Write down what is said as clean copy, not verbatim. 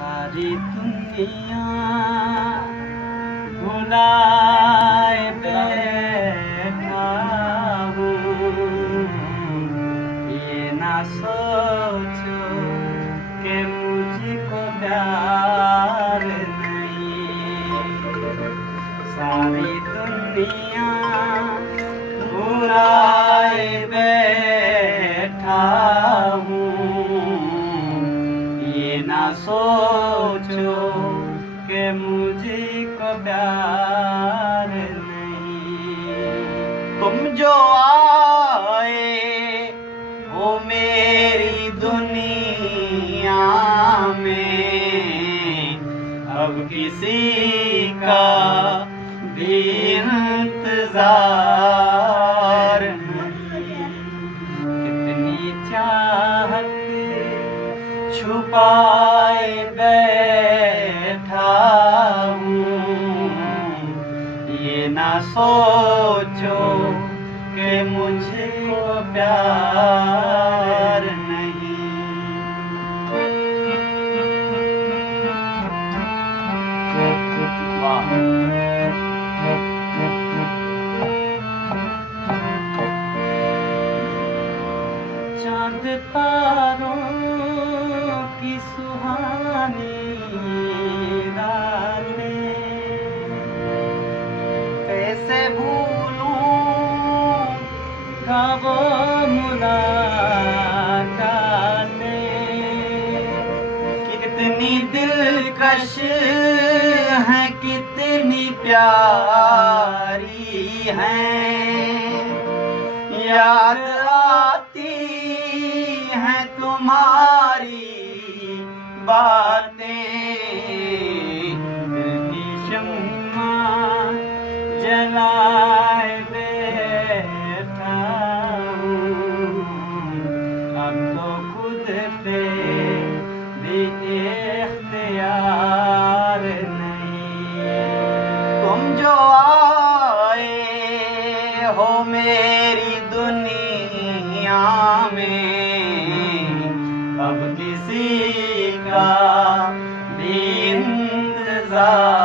सारी दुनिया भुलाए बैठा हूँ। ये ना सोचो कि मुझको प्यार नहीं। सारी दुनिया भुलाए बैठा हूँ। ये ना सोचो कि मुझको प्यार नहीं। तुम जो आए वो मेरी दुनिया में अब किसी का भी इंतजार नहीं। कितनी चाहत छुपाए बैठा हूँ। ये ना सोचो कि मुझको प्यार नहीं। वाह। चांद तारों की सुहानी रातें कैसे भूलूं कब मुलाकातें। कितनी दिलकश है कितनी प्यारी हैं। याद आती है तुम्हारी बातें। दिल की शम्मा जलाए बैठा हूँ। अब तो खुद पे भी इख्तियार नहीं। तुम जो आए हो मेरी दुनिया में अब किसी का भी इंतजार